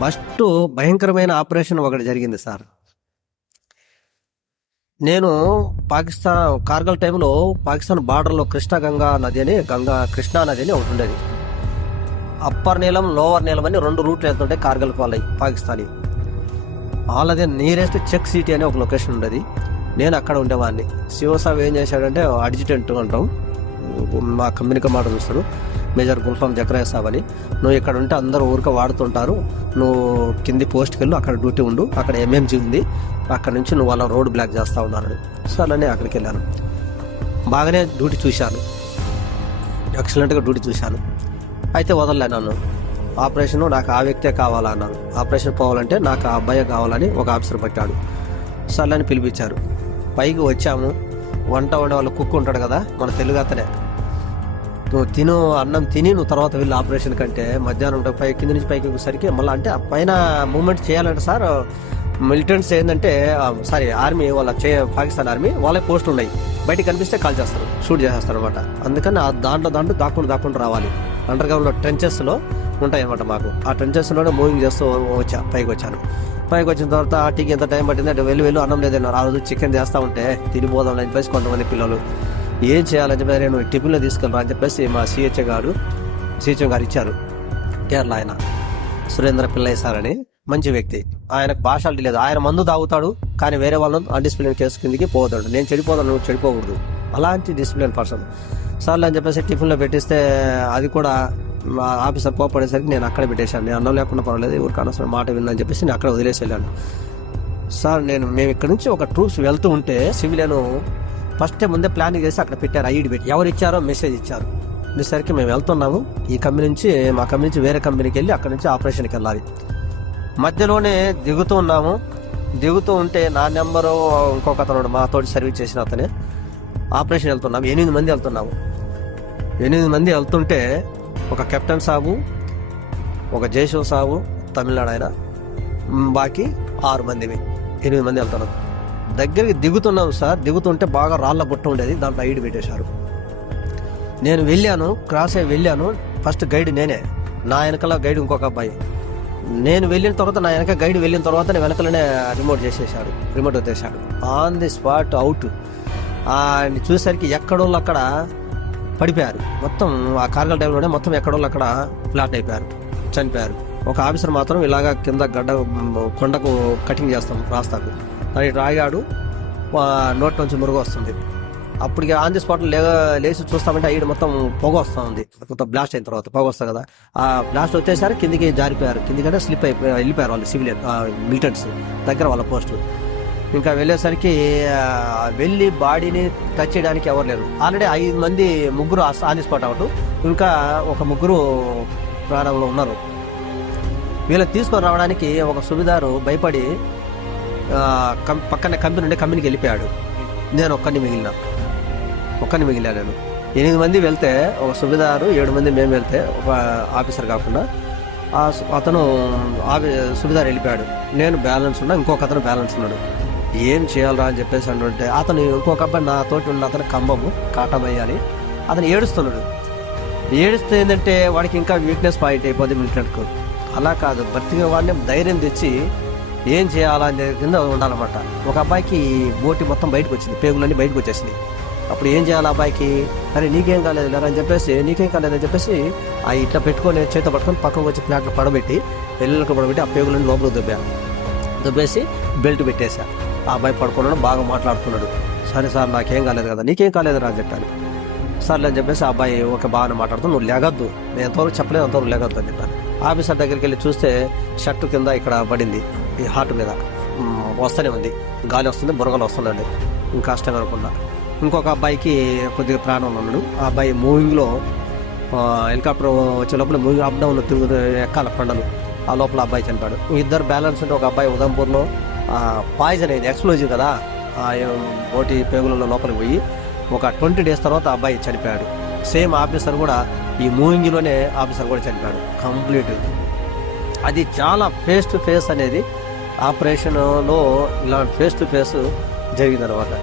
First భయంకరమైన operation ఒకటి జరిగింది సార్. నేను కార్గిల్ టైంలో పాకిస్తాన్ బార్డర్లో కృష్ణా నది అని ఒకటి ఉండేది. అప్పర్ నీలం, లోవర్ నీలం అని 2 రూట్లు వెళ్తుంటే కార్గిల్కి వాళ్ళకి పాకిస్తానీ. వాళ్ళదే నియరెస్ట్ చెక్ సిటీ అనే ఒక లొకేషన్ ఉండేది. నేను అక్కడ ఉండేవాడిని. శివసాబ్ ఏం చేశాడంటే అడ్జిటెంట్ అంటాం, మా కంపెనీకి మాట చూస్తాడు, మేజర్ గుల్ఫామ్ జక్రయ్య సాబ్ అని, నువ్వు ఇక్కడ ఉంటే అందరూ ఊరికే వాడుతుంటారు, నువ్వు కింది పోస్ట్కి వెళ్ళు, అక్కడ డ్యూటీ ఉండు, అక్కడ ఎంఎంజీ ఉంది, అక్కడ నుంచి నువ్వు వాళ్ళ రోడ్ బ్లాక్ చేస్తా ఉన్నాడు. సో అలానే అక్కడికి వెళ్ళాను. బాగానే డ్యూటీ చూశాను, ఎక్సలెంట్గా డ్యూటీ చూశాను. అయితే వదలలే నన్ను. ఆపరేషన్ నాకు ఆ వ్యక్తే కావాలన్నాను. ఆపరేషన్ పోవాలంటే నాకు ఆ అబ్బాయే కావాలని ఒక ఆఫీసర్ పట్టాడు. సర్లని పిలిపించారు. పైకి వచ్చాము. వంట వండే వాళ్ళు కుక్ ఉంటాడు కదా, మన తెలుగు అతనే, నువ్వు అన్నం తిని నువ్వు తర్వాత వెళ్ళి ఆపరేషన్ కంటే మధ్యాహ్నం కింద నుంచి పైకి వచ్చేసరికి మళ్ళీ అంటే పైన మూవ్మెంట్ చేయాలంటే సార్ మిలిటెంట్స్ ఏంటంటే ఆర్మీ వాళ్ళ పాకిస్తాన్ ఆర్మీ వాళ్ళే పోస్టులు ఉన్నాయి, బయటకు కనిపిస్తే కాల్ చేస్తారు, షూట్ చేసేస్తారు అనమాట. అందుకని ఆ దాంట్లో దాక్కుంటూ రావాలి. అండర్ గ్రౌండ్లో ట్రెంచెస్లో ఉంటాయి అనమాట మాకు. ఆ ట్రెంచెస్లోనే మూవింగ్ చేస్తూ పైకి వచ్చాను. పైకి వచ్చిన తర్వాత టీకి ఎంత టైం పట్టింది అంటే వెళ్ళు అన్నం లేదన్నారు. ఆ రోజు చికెన్ చేస్తూ ఉంటే తినిపోదాం అని చెప్పేసి కొంతమంది పిల్లలు ఏం చేయాలని చెప్పి నేను టిఫిన్లో తీసుకెళ్ళరా అని చెప్పేసి మా సిహెచ్ఎం గారు ఇచ్చారు. కేరళ ఆయన సురేంద్ర పిల్లయ్య సార్ అని మంచి వ్యక్తి. ఆయనకు భాషాలిటీ లేదు. ఆయన మందు తాగుతాడు కానీ వేరే వాళ్ళని అన్డిసిప్లిన్ కేసు కిందకి పోతాడు. నేను చెడిపోతాను, నువ్వు చెడిపోకూడదు, అలాంటి డిసిప్లిన్ పర్సన్. సార్లు అని చెప్పేసి టిఫిన్లో పెట్టిస్తే అది కూడా ఆఫీసర్ పోపడేసరికి నేను అక్కడ పెట్టేశాను. నేను అన్నం లేకుండా పర్వాలేదు, ఎవరికి అనవసరం మాట విన్నాను చెప్పేసి నేను అక్కడ వదిలేసి వెళ్ళాను. సార్ మేము ఇక్కడ నుంచి ఒక ట్రూప్స్ వెళ్తూ ఉంటే సివిలియన్ ముందే ప్లానింగ్ చేసి అక్కడ పెట్టారు. ఐడి పెట్టి ఎవరు ఇచ్చారో మెసేజ్ ఇచ్చారు. మెసేజ్కి మేము వెళ్తున్నాము, మా కంపెనీ నుంచి వేరే కంపెనీకి వెళ్ళి అక్కడ నుంచి ఆపరేషన్కి వెళ్ళాలి. మధ్యలోనే దిగుతూ ఉంటే నా నెంబరు ఇంకొక అతను మాతోటి సర్వీస్ చేసిన అతనే ఆపరేషన్ వెళ్తున్నాము. 8 మంది వెళ్తున్నాము. 8 మంది వెళ్తుంటే ఒక కెప్టెన్ సాబు, ఒక జయశివ సాబు తమిళనాడు ఆయన, బాకీ 6 మంది 8 మంది వెళ్తున్నాం. దగ్గరికి దిగుతున్నాం సార్. దిగుతుంటే బాగా రాళ్ళ గుట్ట ఉండేది, దాంట్లో ఐడి పెట్టేశారు. నేను క్రాస్ అయ్యి వెళ్ళాను. ఫస్ట్ గైడ్ నేనే, నా వెనకాల గైడ్ ఇంకొక అబ్బాయి. నేను వెళ్ళిన తర్వాత నా వెనక గైడ్ వెళ్ళిన తర్వాత నేను వెనకలనే రిమోట్ వచ్చేసాడు. On the spot out. ఆయన చూసేసరికి ఎక్కడోళ్ళు అక్కడ పడిపోయారు. మొత్తం ఆ కార్గిల్ టైంలోనే మొత్తం ఎక్కడోళ్ళు అక్కడ ఫ్లాట్ అయిపోయారు, చనిపోయారు. ఒక ఆఫీసర్ మాత్రం ఇలాగా కింద కొండకు కటింగ్ చేస్తాం రాస్తాకు, అది రాగాడు, నోట్ నుంచి మురుగు వస్తుంది. అప్పటికి ఆన్ ది స్పాట్ లేచి చూస్తామంటే ఐడి మొత్తం పొగ వస్తూ ఉంది. మొత్తం బ్లాస్ట్ అయిన తర్వాత పొగ వస్తుంది కదా, ఆ బ్లాస్ట్ వచ్చేసరి కిందికి జారిపోయారు. కిందికంటే స్లిప్ వెళ్ళిపోయారు వాళ్ళు సివిలియన్ మిలిటెంట్స్ దగ్గర వాళ్ళ పోస్టు. ఇంకా వెళ్ళేసరికి వెళ్ళి బాడీని టచ్ చేయడానికి ఎవరు లేరు. ఆల్రెడీ 5 మంది, 3 ఆన్ ది స్పాట్ అవుట్, ఇంకా ఒక 3 ప్రాణంలో ఉన్నారు. వీళ్ళని తీసుకొని రావడానికి ఒక సుబేదారు భయపడి పక్కన కంపెనీకి వెళ్ళిపోయాడు. నేను ఒక్కడిని మిగిలినా నేను. 8 మంది వెళ్తే ఒక సుబేదారు, 7 మంది మేము వెళ్తే ఒక ఆఫీసర్ కాకుండా అతను సుబేదారు వెళ్ళిపోయాడు. నేను బ్యాలెన్స్ ఉన్నా, ఇంకొక అతను బ్యాలెన్స్ ఉన్నాడు. ఏం చేయాలరా అని చెప్పేసి అంటే అతను ఇంకొక అబ్బాయి నాతోటి ఉన్న అతను కంబము కాటమయ్య అని అతను ఏడుస్తున్నాడు. ఏడుస్తే ఏంటంటే వాడికి ఇంకా వీక్నెస్ పాయింట్ అయిపోద్ది మిలిటెంట్కు. అలా కాదు, బ్రతికే వాడిని ధైర్యం తెచ్చి ఏం చేయాలనే కింద ఉండాలన్నమాట. ఒక అబ్బాయికి బోటి మొత్తం బయటకు వచ్చింది, పేగులన్నీ బయటకు వచ్చేసింది. అప్పుడు ఏం చేయాలి అబ్బాయికి? అరే నీకేం కాలేదు లేరా అని చెప్పేసి ఇట్లా పెట్టుకొని చేత పట్టుకొని పక్కకు వచ్చి ప్లాట్లో పడబెట్టి ఆ పేగులని లోపల దుబ్బేసి బెల్ట్ పెట్టేశా. ఆ అబ్బాయి పడుకున్నాడు, బాగా మాట్లాడుతున్నాడు. సరే సార్ నాకేం కాలేదు కదా, నీకేం కాలేదు రా అని చెప్పాను. సర్లే అని చెప్పేసి ఆ అబ్బాయి బాగానే మాట్లాడుతూ, నువ్వు లేగద్దు, నేను ఎంతవరకు చెప్పలేదు అంతవరకు లేగద్దు అని చెప్పాను. ఆఫీసర్ దగ్గరికి వెళ్ళి చూస్తే షర్టు కింద ఇక్కడ పడింది, ఈ హార్ట్ మీద వస్తూనే ఉంది, గాలి వస్తుంది, బురగలు వస్తుందండి. ఇంకా కష్టంగా అనుకున్నా. ఇంకొక అబ్బాయికి కొద్దిగా ప్రాణంలో ఉన్నాడు. ఆ అబ్బాయి మూవింగ్లో హెలికాప్టర్ వచ్చే లోపల మూవింగ్ అప్ డౌన్ ఎక్కాల కొండలు, ఆ లోపల అబ్బాయి చనిపాడు. 2 బ్యాలెన్స్ ఉంటే ఒక అబ్బాయి ఉదంపూర్లో పాయిజన్ అయింది, ఎక్స్ప్లోజివ్ కదా, బోటి పేగులలో లోపలికి పోయి ఒక 20 days తర్వాత ఆ అబ్బాయి చనిపోయాడు. సేమ్ ఆఫీసర్ కూడా ఈ మూవింగ్లోనే ఆఫీసర్ కూడా చనిపోయాడు కంప్లీట్. అది చాలా ఫేస్ టు ఫేస్ అనేది ఆపరేషన్లో ఇలా ఫేస్ టు ఫేస్ జరిగిందనమాట.